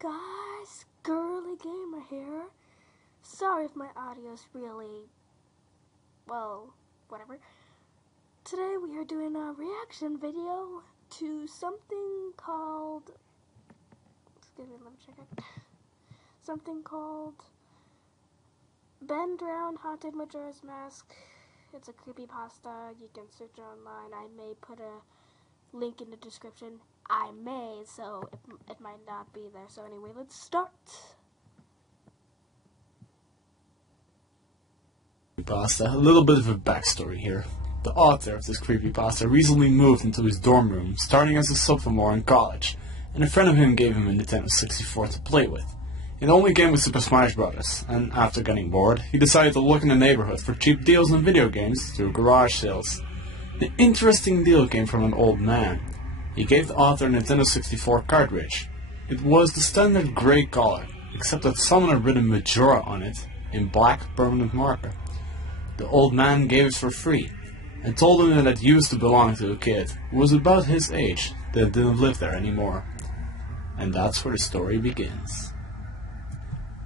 guys, Girly Gamer here. Sorry if my audio's really, well, whatever. Today we are doing a reaction video to something called, excuse me, let me check it. Something called Ben Drowned Haunted Majora's Mask. It's a creepypasta. You can search it online. I may put a link in the description. I may, so it might not be there. So anyway, let's start. Creepypasta. A little bit of a backstory here. The author of this creepypasta recently moved into his dorm room, starting as a sophomore in college, and a friend of him gave him a Nintendo 64 to play with. It only came with Super Smash Bros., and after getting bored, he decided to look in the neighborhood for cheap deals on video games through garage sales. The interesting deal came from an old man. He gave the author a Nintendo 64 cartridge. It was the standard grey color, except that someone had written Majora on it in black permanent marker. The old man gave it for free, and told him that it used to belong to a kid who was about his age that didn't live there anymore. And that's where the story begins.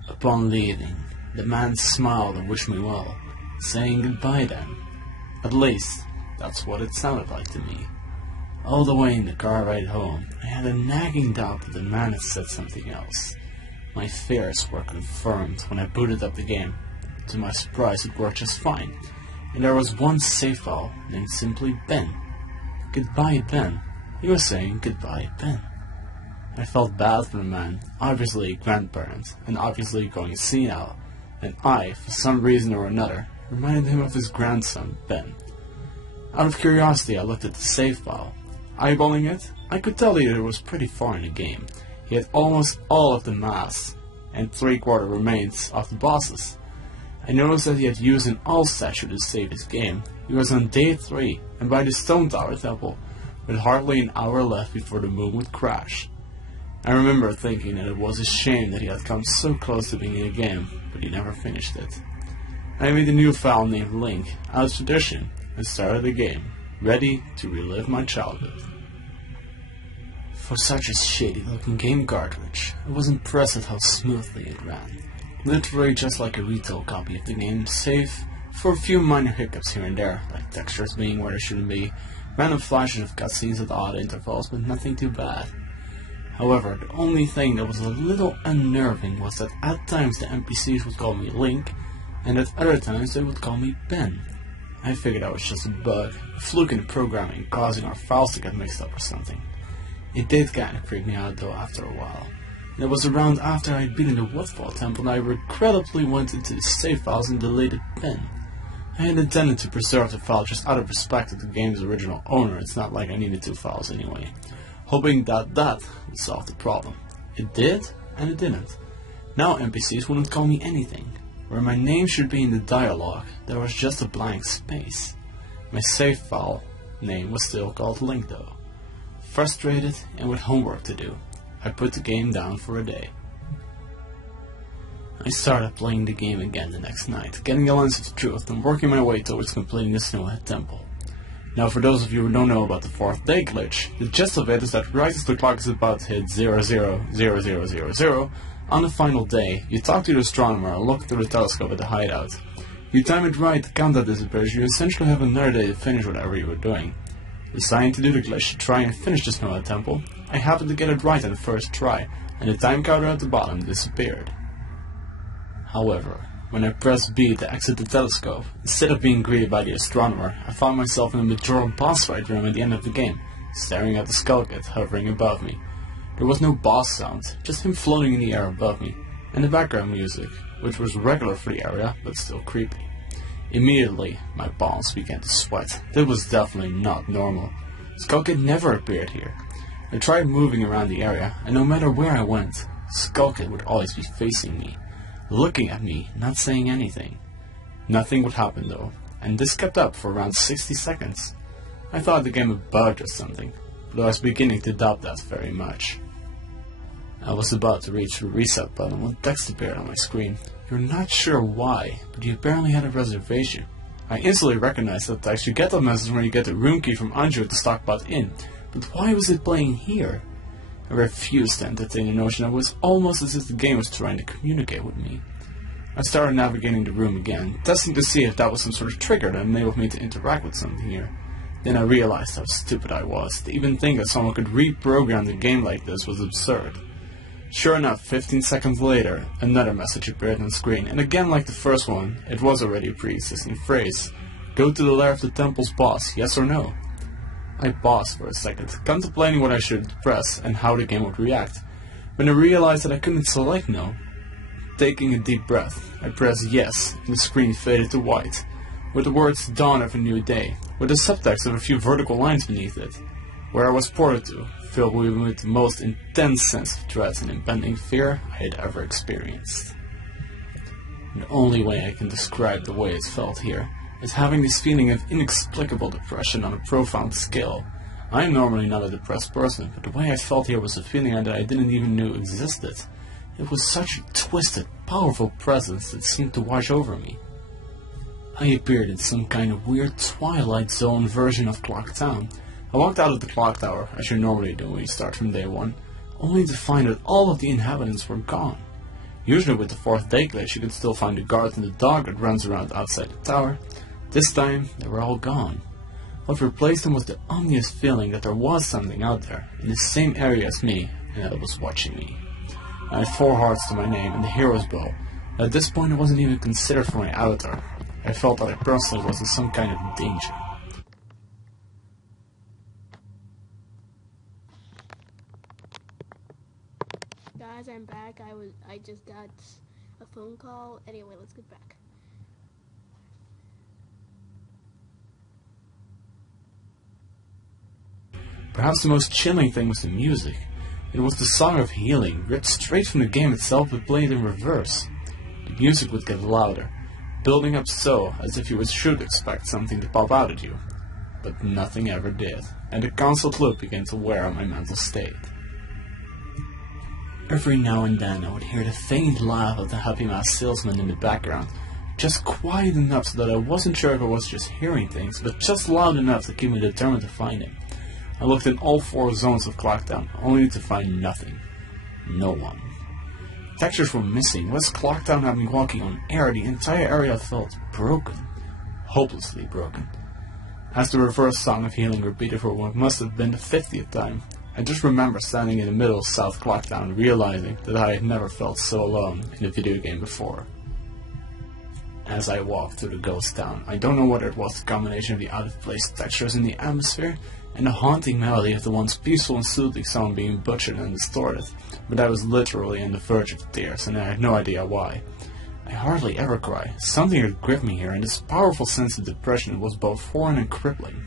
Upon leaving, the man smiled and wished me well, saying goodbye then. At least, that's what it sounded like to me. All the way in the car ride home, I had a nagging doubt that the man had said something else. My fears were confirmed when I booted up the game. To my surprise, it worked just fine, and there was one save file named simply Ben. Goodbye, Ben. He was saying goodbye, Ben. I felt bad for the man, obviously a grandparent, and obviously going senile, and I, for some reason or another, reminded him of his grandson, Ben. Out of curiosity, I looked at the save file. Eyeballing it, I could tell that it was pretty far in the game. He had almost all of the masks, and 3/4 remains of the bosses. I noticed that he had used an all statue to save his game. He was on day 3, and by the Stone Tower Temple, with hardly an hour left before the moon would crash. I remember thinking that it was a shame that he had come so close to being in the game, but he never finished it. I made a new file named Link, out of tradition, and started the game, ready to relive my childhood. For such a shady-looking game cartridge, I was impressed at how smoothly it ran. Literally just like a retail copy of the game, save for a few minor hiccups here and there, like textures being where they shouldn't be, random flashes of cutscenes at odd intervals, but nothing too bad. However, the only thing that was a little unnerving was that at times the NPCs would call me Link, and at other times they would call me Ben. I figured that was just a bug, a fluke in the programming causing our files to get mixed up or something. It did kinda freak me out though after a while. And it was around after I had beaten the Woodfall Temple that I regrettably went into the save files and deleted Ben. I had intended to preserve the file just out of respect to the game's original owner. It's not like I needed 2 files anyway, hoping that would solve the problem. It did, and it didn't. Now NPCs wouldn't call me anything. Where my name should be in the dialogue, there was just a blank space. My save file name was still called Link though. Frustrated and with homework to do, I put the game down for a day. I started playing the game again the next night, getting a lens of the truth and working my way towards completing the Snowhead Temple. Now for those of you who don't know about the 4th day glitch, the gist of it is that right as the clock is about to hit 000000 on the final day, you talk to the astronomer and look through the telescope at the hideout. You time it right, the countdown disappears, you essentially have another day to finish whatever you were doing. Deciding to do the glitch to try and finish the Snowhead Temple, I happened to get it right on the first try, and the time counter at the bottom disappeared. However, when I pressed B to exit the telescope, instead of being greeted by the astronomer, I found myself in a Majora boss fight room at the end of the game, staring at the skull kid hovering above me. There was no boss sound, just him floating in the air above me, and the background music, which was regular for the area, but still creepy. Immediately, my palms began to sweat. That was definitely not normal. Skull Kid never appeared here. I tried moving around the area, and no matter where I went, Skull Kid would always be facing me, looking at me, not saying anything. Nothing would happen though, and this kept up for around 60 seconds. I thought the game had bugged or something, but I was beginning to doubt that very much. I was about to reach the reset button when text appeared on my screen. You're not sure why, but you apparently had a reservation. I instantly recognized that text. You get that message when you get the room key from Anju at the Stockpot Inn, but why was it playing here? I refused to entertain the notion that it was almost as if the game was trying to communicate with me. I started navigating the room again, testing to see if that was some sort of trigger that enabled me to interact with something here. Then I realized how stupid I was. To even think that someone could reprogram the game like this was absurd. Sure enough, 15 seconds later, another message appeared on the screen, and again like the first one, it was already a pre-existing phrase. Go to the lair of the temple's boss, yes or no? I paused for a second, contemplating what I should press and how the game would react, when I realized that I couldn't select no. Taking a deep breath, I pressed yes, and the screen faded to white, with the words dawn of a new day, with a subtext of a few vertical lines beneath it, where I was ported to, filled with the most intense sense of dread and impending fear I had ever experienced. The only way I can describe the way it felt here is having this feeling of inexplicable depression on a profound scale. I am normally not a depressed person, but the way I felt here was a feeling that I didn't even know existed. It was such a twisted, powerful presence that seemed to wash over me. I appeared in some kind of weird Twilight Zone version of Clock Town. I walked out of the clock tower, as you normally do when you start from day one, only to find that all of the inhabitants were gone. Usually with the 4th day glitch you can still find the guard and the dog that runs around outside the tower. This time, they were all gone. What replaced them was the ominous feeling that there was something out there, in the same area as me, and that it was watching me. I had 4 hearts to my name and the hero's bow. At this point I wasn't even considered for my avatar. I felt that I personally was in some kind of danger. Guys, I'm back. I just got a phone call. Anyway, let's get back. Perhaps the most chilling thing was the music. It was the song of healing, ripped straight from the game itself but played in reverse. The music would get louder, building up so as if you should expect something to pop out at you. But nothing ever did, and a constant loop began to wear on my mental state. Every now and then I would hear the faint laugh of the Happy Mask salesman in the background, just quiet enough so that I wasn't sure if I was just hearing things, but just loud enough to keep me determined to find him. I looked in all 4 zones of Clocktown, only to find nothing. No one. Textures were missing. West Clocktown had me walking on air. The entire area felt broken. Hopelessly broken. As the reverse song of healing repeated for what must have been the 50th time, I just remember standing in the middle of South Clocktown, realizing that I had never felt so alone in a video game before. As I walked through the ghost town, I don't know whether it was the combination of the out-of-place textures in the atmosphere and the haunting melody of the once peaceful and soothing sound being butchered and distorted, but I was literally on the verge of tears, and I had no idea why. I hardly ever cry. Something had gripped me here, and this powerful sense of depression was both foreign and crippling.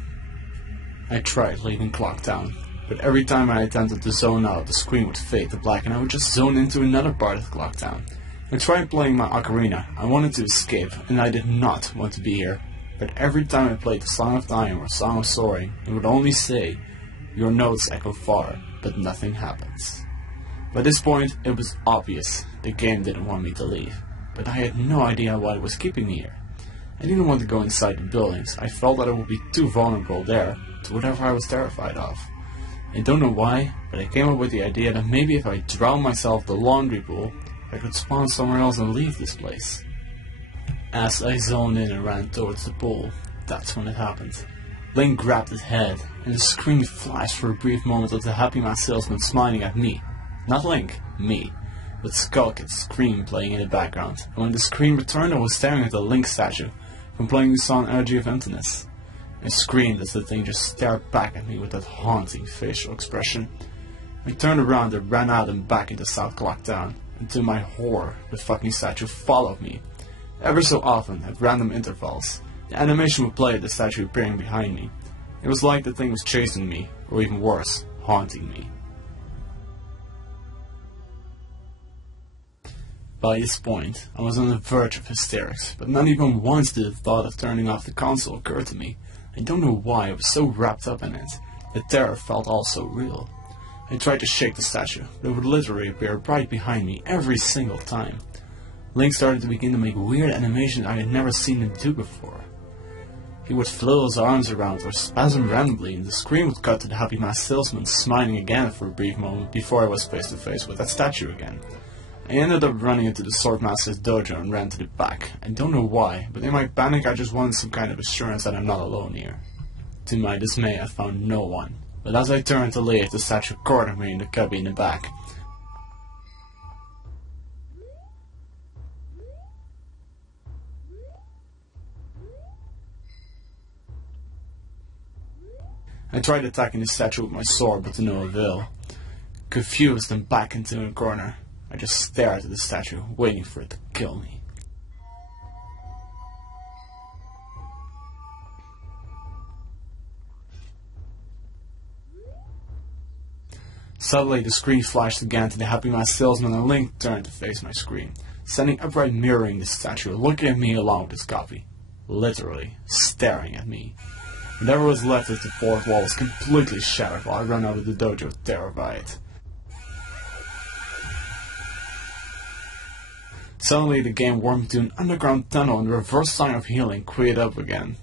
I tried leaving Clocktown, but every time I attempted to zone out, the screen would fade to black, and I would just zone into another part of Clocktown. I tried playing my ocarina. I wanted to escape, and I did not want to be here. But every time I played the Song of Time or Song of Soaring, it would only say, your notes echo far, but nothing happens. By this point, it was obvious the game didn't want me to leave, but I had no idea what was keeping me here. I didn't want to go inside the buildings. I felt that I would be too vulnerable there to whatever I was terrified of. I don't know why, but I came up with the idea that maybe if I drowned myself in the laundry pool, I could spawn somewhere else and leave this place. As I zoned in and ran towards the pool, that's when it happened. Link grabbed his head, and the screen flashed for a brief moment of the Happy Mask salesman smiling at me. Not Link, me, with Skullkid's scream playing in the background, and when the screen returned I was staring at the Link statue from playing the song Energy of Emptiness. I screamed as the thing just stared back at me with that haunting facial expression. I turned around and ran out and back into South Clocktown, and to my horror, the fucking statue followed me. Ever so often, at random intervals, the animation would play the statue appearing behind me. It was like the thing was chasing me, or even worse, haunting me. By this point, I was on the verge of hysterics, but not even once did the thought of turning off the console occur to me. I don't know why I was so wrapped up in it. The terror felt all so real. I tried to shake the statue, but it would literally appear right behind me every single time. Link started to begin to make weird animations I had never seen him do before. He would flail his arms around or spasm randomly, and the screen would cut to the happy masked salesman smiling again for a brief moment before I was face to face with that statue again. I ended up running into the Swordmaster's dojo and ran to the back. I don't know why, but in my panic I just wanted some kind of assurance that I'm not alone here. To my dismay, I found no one, but as I turned to leave, the statue cornered me in the cubby in the back. I tried attacking the statue with my sword, but to no avail. Confused and back into a corner, I just stared at the statue, waiting for it to kill me. Suddenly, the screen flashed again to the happy masked salesman, and Link turned to face my screen, standing upright mirroring the statue, looking at me along with his copy. Literally, staring at me. Whatever was left of the fourth wall was completely shattered while I ran out of the dojo, terrified. Suddenly, the game warmed to an underground tunnel and the reverse sign of healing queued up again.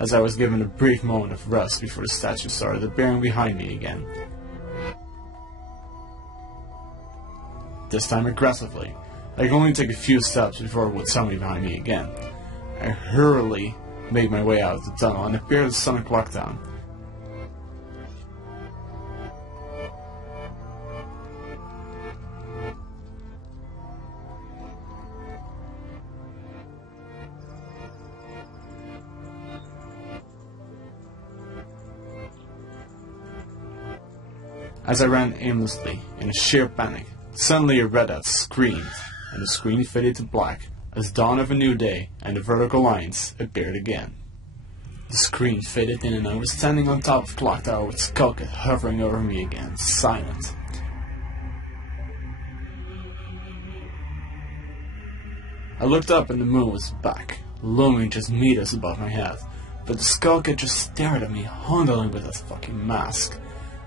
As I was given a brief moment of rest before the statue started appearing behind me again. This time aggressively. I could only take a few steps before it would summon me behind me again. I hurriedly made my way out of the tunnel and appeared at the Sonic Clock Town. As I ran aimlessly, in a sheer panic, suddenly a red dot screamed, and the screen faded to black as dawn of a new day and the vertical lines appeared again. The screen faded in and I was standing on top of the clock tower with Skullkid hovering over me again, silent. I looked up and the moon was back, looming just meters above my head, but the Skullkid just stared at me, handling with that fucking mask.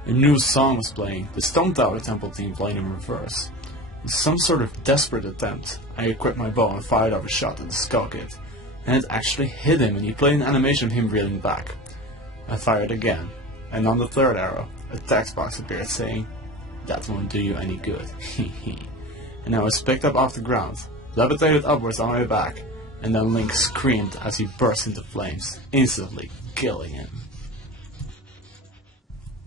A new song was playing, the Stone Tower Temple theme playing in reverse. In some sort of desperate attempt, I equipped my bow and fired off a shot at the Skullkid, and it actually hit him and he played an animation of him reeling back. I fired again, and on the third arrow, a text box appeared saying, "That won't do you any good, hehe." And I was picked up off the ground, levitated upwards on my back, and then Link screamed as he burst into flames, instantly killing him.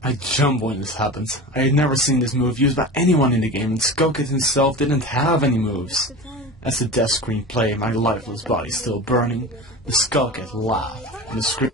I jumped when this happened. I had never seen this move used by anyone in the game, and Skullkid himself didn't have any moves. As the death screen played, my lifeless body still burning, the Skullkid laughed, and the scream